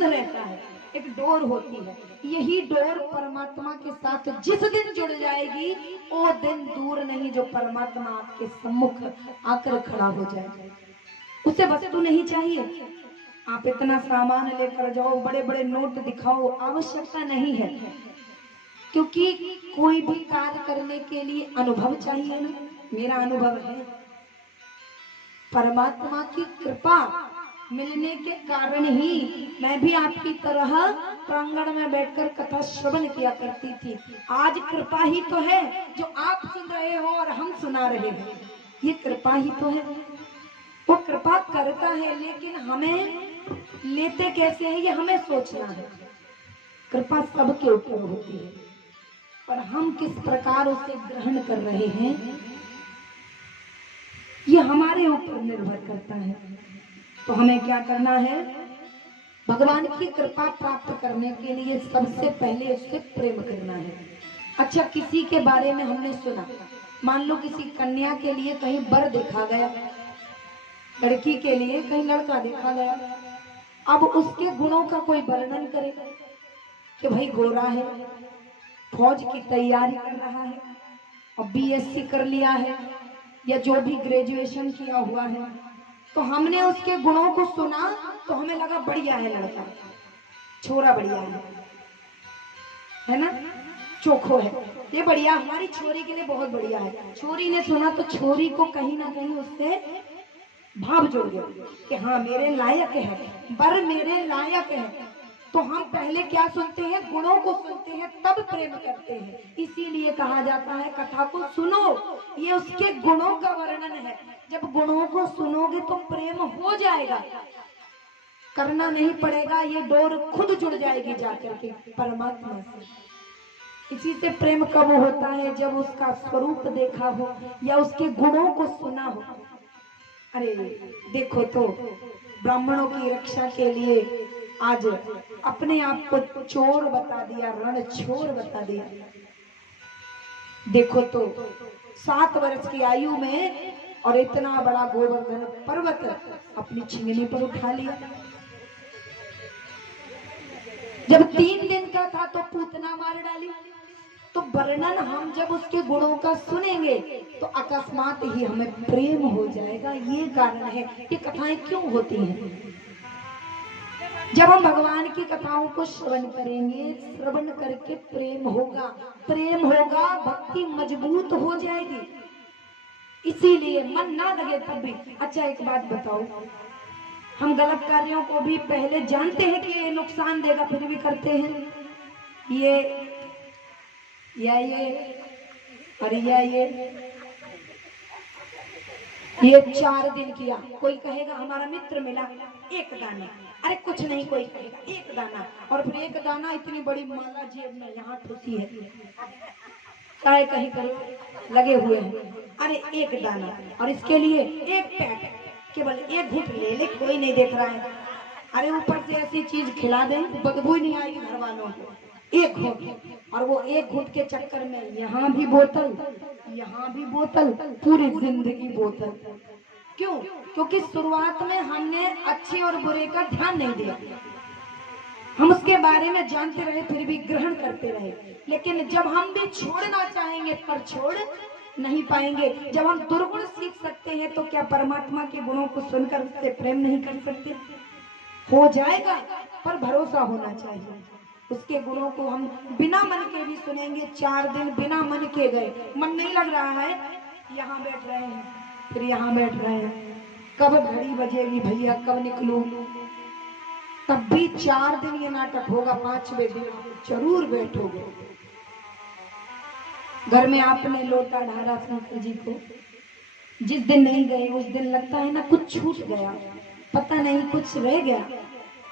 संबंध रहता है, एक डोर होती है। यही डोर परमात्मा के साथ जिस दिन जुड़ जाएगी वो दिन दूर नहीं जो परमात्मा आपके सम्मुख आकर खड़ा हो जाएगा। उसे वस्तु नहीं चाहिए, आप इतना सामान लेकर जाओ, बड़े बड़े नोट दिखाओ, आवश्यकता नहीं है। क्योंकि कोई भी कार्य करने के लिए अनुभव चाहिए ना। मेरा अनुभव है परमात्मा की कृपा मिलने के कारण ही मैं भी आपकी तरह प्रांगण में बैठकर कथा श्रवण किया करती थी। आज कृपा ही तो है जो आप सुन रहे हो और हम सुना रहे हैं, ये कृपा ही तो है। वो कृपा करता है, लेकिन हमें लेते कैसे हैं ये हमें सोचना है। कृपा सबके ऊपर होती है, पर हम किस प्रकार उसे ग्रहण कर रहे हैं ये हमारे ऊपर निर्भर करता है। तो हमें क्या करना है, भगवान की कृपा प्राप्त करने के लिए सबसे पहले उससे प्रेम करना है। अच्छा, किसी के बारे में हमने सुना, मान लो किसी कन्या के लिए कहीं वर देखा गया, लड़की के लिए कहीं लड़का देखा गया। अब उसके गुणों का कोई वर्णन करे कि भाई गोरा है, फौज की तैयारी कर रहा है और बीएससी कर लिया है या जो भी ग्रेजुएशन किया हुआ है, तो हमने उसके गुणों को सुना तो हमें लगा बढ़िया है लड़का, छोरा बढ़िया है ना, चोखो है, ये बढ़िया, हमारी छोरी के लिए बहुत बढ़िया है। छोरी ने सुना तो छोरी को कहीं ना कहीं उससे भाव जुड़ गया कि हाँ मेरे लायक है, वर मेरे लायक है। तो हम पहले क्या सुनते हैं, गुणों को सुनते हैं तब प्रेम करते हैं। इसीलिए कहा जाता है कथा को सुनो, ये उसके गुणों का वर्णन है। जब गुणों को सुनोगे तो प्रेम हो जाएगा, करना नहीं पड़ेगा, ये डोर खुद जुड़ जाएगी जाकर के परमात्मा से। इसी से प्रेम कब होता है, जब उसका स्वरूप देखा हो या उसके गुणों को सुना हो। अरे देखो तो ब्राह्मणों की रक्षा के लिए आज अपने आप को चोर बता दिया, रण छोर बता दिया। देखो तो 7 वर्ष की आयु में और इतना बड़ा गोवर्धन पर्वत अपनी छिंगनी पर उठा लिया। जब 3 दिन का था तो पूतना मार डाली। तो वर्णन हम जब उसके गुणों का सुनेंगे तो अकस्मात ही हमें प्रेम हो जाएगा। ये कारण है कि कथाएं क्यों होती हैं। जब हम भगवान की कथाओं को श्रवण करेंगे, श्रवण करके प्रेम होगा, प्रेम होगा भक्ति मजबूत हो जाएगी। इसीलिए मन ना लगे तब भी। अच्छा एक बात बताओ, हम गलत कार्यों को भी पहले जानते हैं कि ये नुकसान देगा फिर भी करते हैं। ये अरे ये 4 दिन किया, कोई कहेगा हमारा मित्र मिला 1 दाना, अरे कुछ नहीं, कोई कहेगा 1 दाना, और फिर 1 दाना इतनी बड़ी माला जेब में यहाँ ठूसी है, चाहे कहीं करो लगे हुए हैं, अरे 1 दाना, और इसके लिए 1 पैक, केवल 1 घूंट ले ले, कोई नहीं देख रहा है, अरे ऊपर से ऐसी चीज खिला दें बदबू नहीं आएगी घर वालों को, 1 घूंट, और वो 1 घूंट के चक्कर में यहाँ भी बोतल, यहाँ भी बोतल, पूरी जिंदगी बोतल। क्यों? क्योंकि शुरुआत में हमने अच्छे और बुरे का ध्यान नहीं दिया, हम उसके बारे में जानते रहे फिर भी ग्रहण करते रहे। लेकिन जब हम भी छोड़ना चाहेंगे पर छोड़ नहीं पाएंगे। जब हम दुर्गुण सीख सकते हैं तो क्या परमात्मा के गुणों को सुनकर उससे प्रेम नहीं कर सकते? हो जाएगा, पर भरोसा होना चाहिए। उसके गुणों को हम बिना मन के भी सुनेंगे। 4 दिन बिना मन के गए, मन नहीं लग रहा है, यहाँ बैठ रहे हैं, फिर यहाँ बैठ रहे हैं, कब घड़ी बजेगी भैया, कब निकलूं, तब भी 4 दिन ये नाटक होगा। 5वें दिन जरूर बैठोगे। घर में आपने लोटा ढारा शंकर जी को, जिस दिन नहीं गए उस दिन लगता है ना कुछ छूट गया, पता नहीं कुछ रह गया,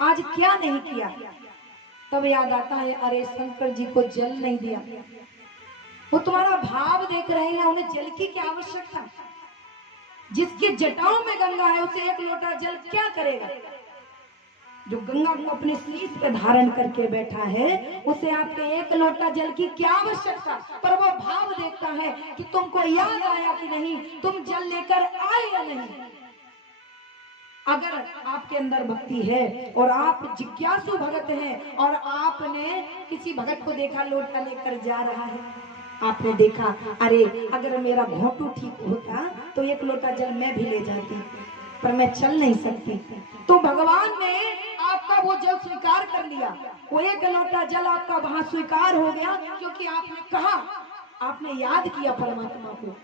आज क्या नहीं किया। तब याद आता है अरे शंकर जी को जल नहीं दिया। वो तुम्हारा भाव देख रहे हैं, उन्हें जल की क्या आवश्यकता? जिसके जटाओं में गंगा है उसे 1 लोटा जल क्या करेगा? जो गंगा को अपने शीश पे धारण करके बैठा है उसे आपके 1 लोटा जल की क्या आवश्यकता? पर वो भाव देखता है कि तुमको याद आया कि नहीं, तुम जल लेकर आए या नहीं। अगर आपके अंदर भक्ति है और आप जिज्ञासु भगत हैं और आपने किसी भगत को देखा लोटा लेकर जा रहा है, आपने देखा अरे अगर मेरा घोंटू ठीक होता तो एक लोटा जल मैं भी ले जाती, पर मैं चल नहीं सकती, तो भगवान ने आपका वो जल स्वीकार कर लिया। वो एक लोटा जल आपका वहां स्वीकार हो गया क्योंकि आपने कहा, आपने याद किया परमात्मा को।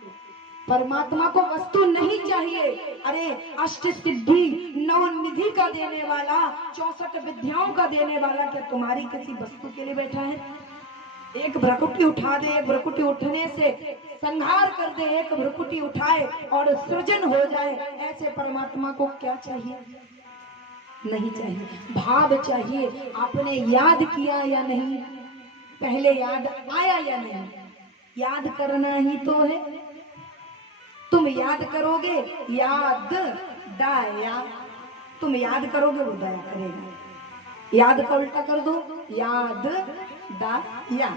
परमात्मा को वस्तु नहीं चाहिए। अरे अष्ट सिद्धि नौ निधि का देने वाला, 64 विद्याओं का देने वाला क्या तुम्हारी किसी वस्तु के लिए बैठा है? एक भ्रकुटी उठा दे, एक भ्रकुटी उठने से संहार कर दे, एक भ्रकुटी उठाए और सृजन हो जाए, ऐसे परमात्मा को क्या चाहिए? नहीं चाहिए, भाव चाहिए। आपने याद किया या नहीं? पहले याद आया या नहीं? याद करना ही तो है। तुम याद करोगे, याद दाया, तुम याद करोगे वो दया करेगा। याद का उल्टा कर दो, याद दाया,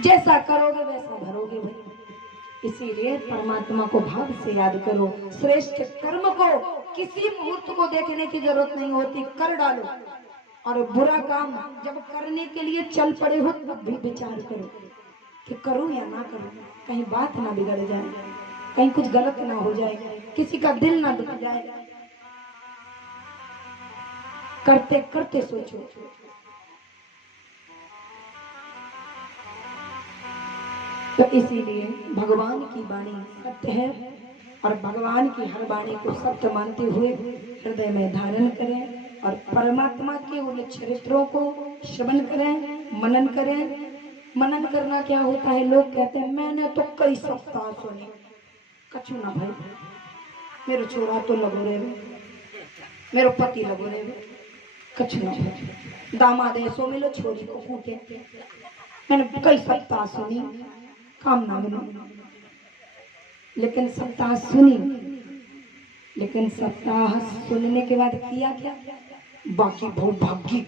जैसा करोगे वैसा भरोगे भाई। इसीलिए परमात्मा को भाव से याद करो। श्रेष्ठ कर्म को किसी मुहूर्त को देखने की जरूरत नहीं होती, कर डालो। और बुरा काम जब करने के लिए चल पड़े हो तब भी विचार करो कि करूं या ना करूं, कहीं बात ना बिगड़ जाए, कहीं कुछ गलत ना हो जाए, किसी का दिल ना दुख जाए। करते करते सोचो। तो इसीलिए भगवान की वाणी सत्य है और भगवान की हर वाणी को सत्य मानते हुए हृदय में धारण करें और परमात्मा के उन चरित्रों को श्रवण करें, मनन करें। मनन करना क्या होता है? लोग कहते हैं मैंने तो कई सप्ताह सुने, कछु ना भाई, मेरे छोरा तो लगो रे, मेरे पति लगो रे, कछु ना भाई, दामाद ऐसो मिलो छोरी को कूटे, मैंने कई सप्ताह सुनी, काम ना मिलो। लेकिन सप्ताह सुनी, लेकिन सप्ताह सुनने के बाद किया क्या? बाकी बहु भागी,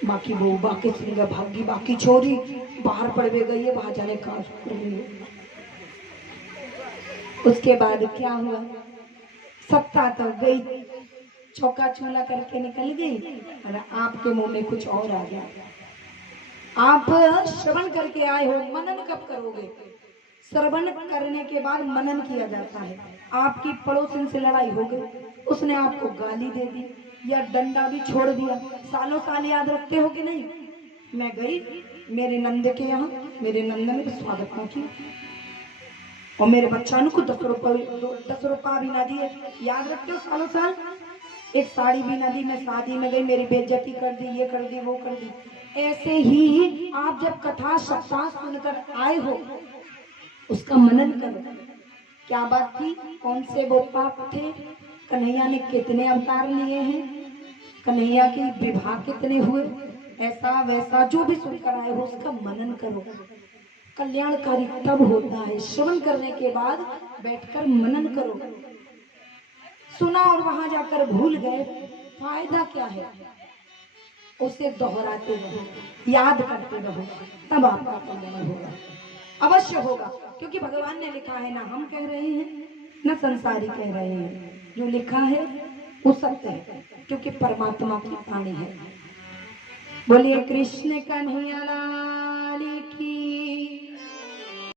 बाकी बहु बाकी सुनेगा भागी, बाकी छोरी बाहर पड़ गई है, वहां जाने का। उसके बाद क्या हुआ? सप्ताह तो गई, चौका चूला करके निकल गई और आपके मुंह में कुछ और आ गया। आप श्रवण करके आए हो, मनन कब करोगे? श्रवण करने के बाद मनन किया जाता है। आपकी पड़ोसन से लड़ाई हो गई, उसने आपको गाली दे दी या डंडा भी छोड़ दिया, सालों साल याद रखते हो कि नहीं? मैं गई मेरे नंद के यहाँ, मेरे नंद ने स्वागत ना किया और मेरे बच्चा को 10 रुपया भी ना दिए, याद रखते हो सालों साल? एक साड़ी भी ना दी, मैं शादी में गई मेरी बेइज्जती कर दी, ये कर दी, वो कर दी। ऐसे ही आप जब कथा सप्ताह सुनकर आए हो उसका मनन करो। क्या बात थी? कौन से वो पाप थे? कन्हैया ने कितने अवतार लिए हैं? कन्हैया के विवाह कितने हुए? ऐसा वैसा जो भी सुनकर आए हो उसका मनन करो। कल्याणकारी तब होता है, श्रवण करने के बाद बैठकर मनन करो। सुना और वहां जाकर भूल गए, फायदा क्या है? उसे दोहराते रहो, याद करते रहो, तब आपका कल्याण होगा, अवश्य होगा। क्योंकि भगवान ने लिखा है, ना हम कह रहे हैं ना संसारी कह रहे हैं, जो लिखा है वो सत्य है, क्योंकि परमात्मा की वाणी है। बोलिए कृष्ण कन्हैया।